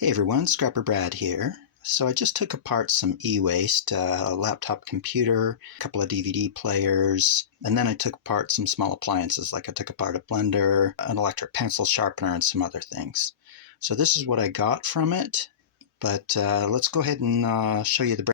Hey everyone, Scrapper Brad here. So I just took apart some e-waste, a laptop computer, a couple of DVD players, and then I took apart some small appliances, like I took apart a blender, an electric pencil sharpener, and some other things. So this is what I got from it, but let's go ahead and show you the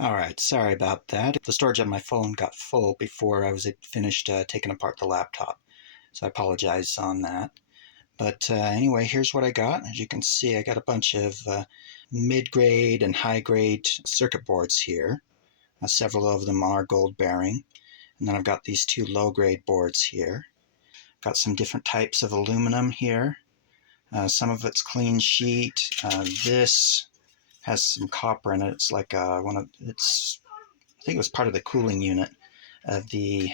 Alright, sorry about that. The storage on my phone got full before I was finished taking apart the laptop, so I apologize on that. But anyway, here's what I got. As you can see, I got a bunch of mid-grade and high-grade circuit boards here. Several of them are gold bearing. And then I've got these two low-grade boards here. Got some different types of aluminum here. Some of it's clean sheet. This has some copper in it. It's like I think it was part of the cooling unit of the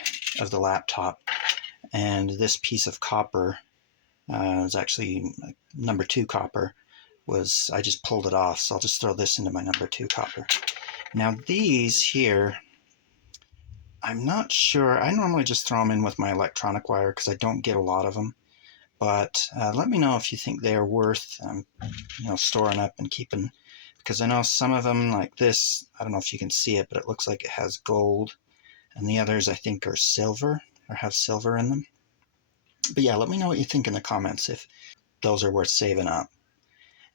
laptop. And this piece of copper is actually number 2 copper. I just pulled it off, so I'll just throw this into my number 2 copper. Now these here, I'm not sure. I normally just throw them in with my electronic wire because I don't get a lot of them. But let me know if you think they're worth storing up and keeping, because I know some of them, like this, I don't know if you can see it, but it looks like it has gold, and the others I think are silver or have silver in them. But yeah, let me know what you think in the comments if those are worth saving up.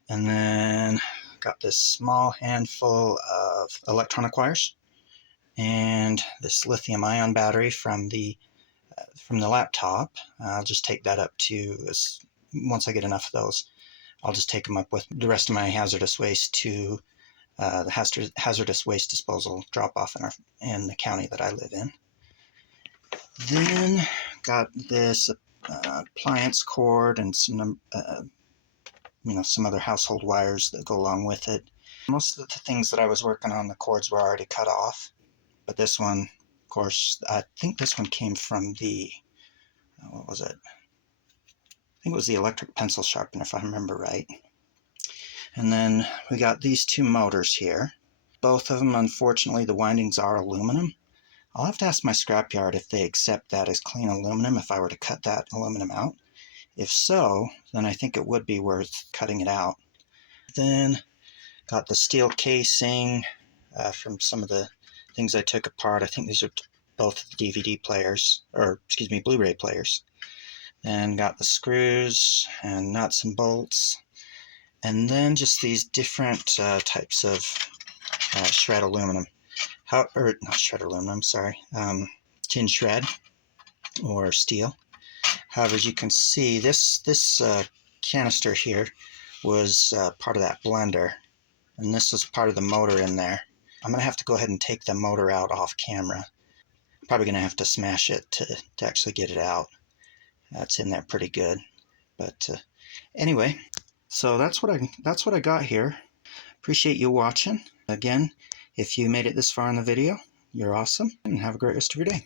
And then got this small handful of electronic wires and this lithium-ion battery from the laptop. I'll just take that up to, once I get enough of those, I'll just take them up with the rest of my hazardous waste to the hazardous waste disposal drop-off in the county that I live in. Then got this appliance cord and some some other household wires that go along with it. Most of the things that I was working on, the cords were already cut off, but this one, of course, I think this one came from the, what was it? I think it was the electric pencil sharpener, if I remember right. And then we got these two motors here. Both of them, unfortunately, the windings are aluminum. I'll have to ask my scrapyard if they accept that as clean aluminum if I were to cut that aluminum out. If so, then I think it would be worth cutting it out. Then got the steel casing from some of the things I took apart. I think these are both DVD players, or excuse me, Blu-ray players. And got the screws and nuts and bolts. And then just these different types of shred aluminum. Not shred aluminum, sorry. Tin shred or steel. However, as you can see, this canister here was part of that blender, and this was part of the motor in there. I'm going to have to go ahead and take the motor out off camera. Probably going to have to smash it to actually get it out. It's in there pretty good. But anyway, so that's what I got here. Appreciate you watching. Again, if you made it this far in the video, you're awesome, and have a great rest of your day.